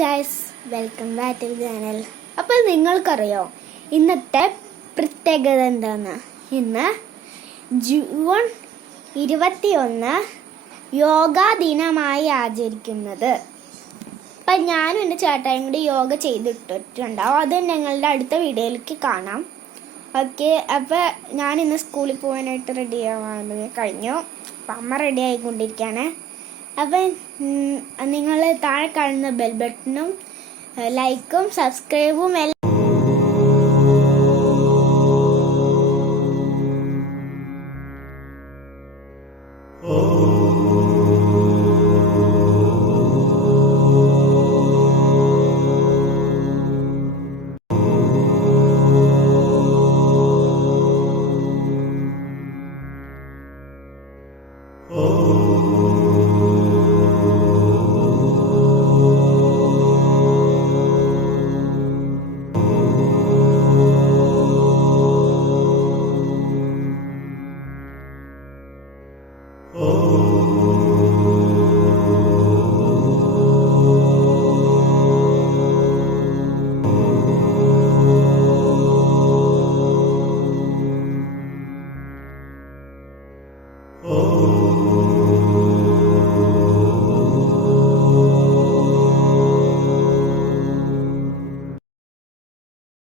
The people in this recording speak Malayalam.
Guys, welcome back to channel. അപ്പോൾ നിങ്ങൾക്കറിയോ ഇന്നത്തെ പ്രത്യേകത എന്താന്ന്? ഇന്ന് ജൂൺ 21 യോഗാ ദിനമായി ആചരിക്കുന്നത്. അപ്പം ഞാനും എൻ്റെ ചേട്ടായും കൂടി യോഗ ചെയ്തിട്ടുണ്ടാവും. അത് ഞങ്ങളുടെ അടുത്ത വീഡിയോയിലേക്ക് കാണാം. ഓക്കെ, അപ്പോൾ ഞാൻ ഇന്ന് സ്കൂളിൽ പോകാനായിട്ട് റെഡി ആവാൻ കഴിഞ്ഞു. അപ്പം അമ്മ റെഡി ആയിക്കൊണ്ടിരിക്കുകയാണ്. അപ്പം നിങ്ങൾ താഴെ കാണുന്ന ബെൽ ബട്ടണും ലൈക്കും സബ്സ്ക്രൈബും